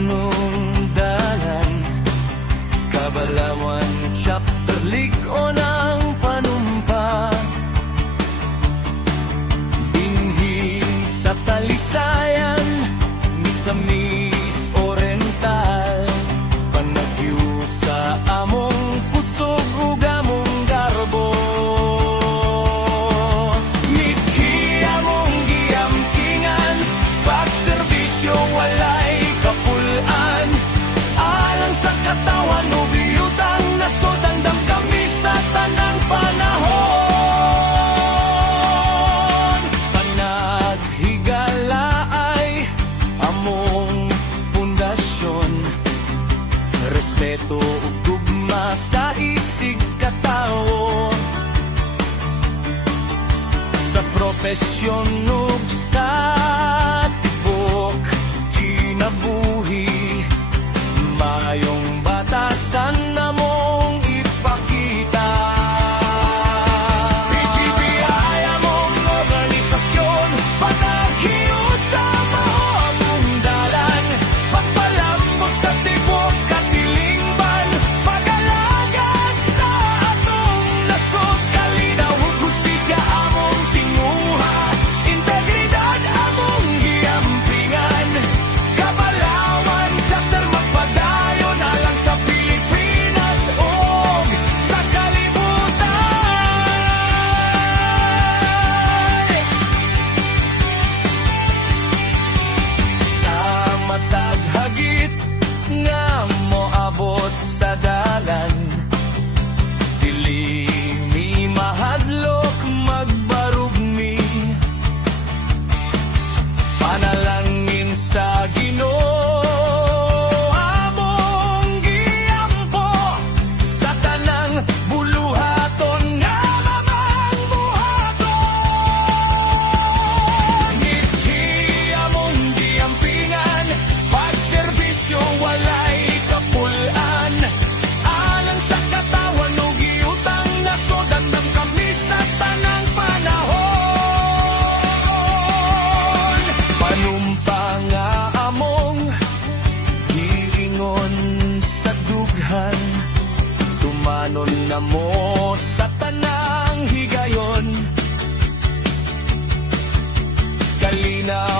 panungdalan, Kabalawan chapter lig-on ang panumpa, dinhi sa talisayan, Misamis Oriental, panagyu sa among pusog ug among garbo. Mithi among giamkingan, pagserbisyo walay kapulan, alang sa katawan ug yutang nasod andam kami sa tanang panahon. Panaghigala ay among pundasyon, respeto ug tugma sa isig katawo, sa propesyon ug sa tibok kinabuhi, mayong batasan namong ipakita. PGBI among organisasyon, panaghius sa maamong dalan, pagpalambos sa tibok katilingban, pag-alagad sa atong nasod, kalinaw ug hustisya among tinguha, integridad among giampingan, Kabalawan chapter magpadayon alang sa Pilipinas ug sa kalibutan. Sa matag hagit nga moabot sa dalan, dili mi mahadlok magbarug mi, panalangin sa Ginoo among giampo, sa tanang buluhaton nga mamangbuhaton. Mithi among giampingan, pagserbisyo walay kapulan, alang sa katawan ug giutang nasod andam kami sa tanang panahon. Panumpa nga among giingon sa dughan, tumanon na mo sa tanang higayon, kalinaw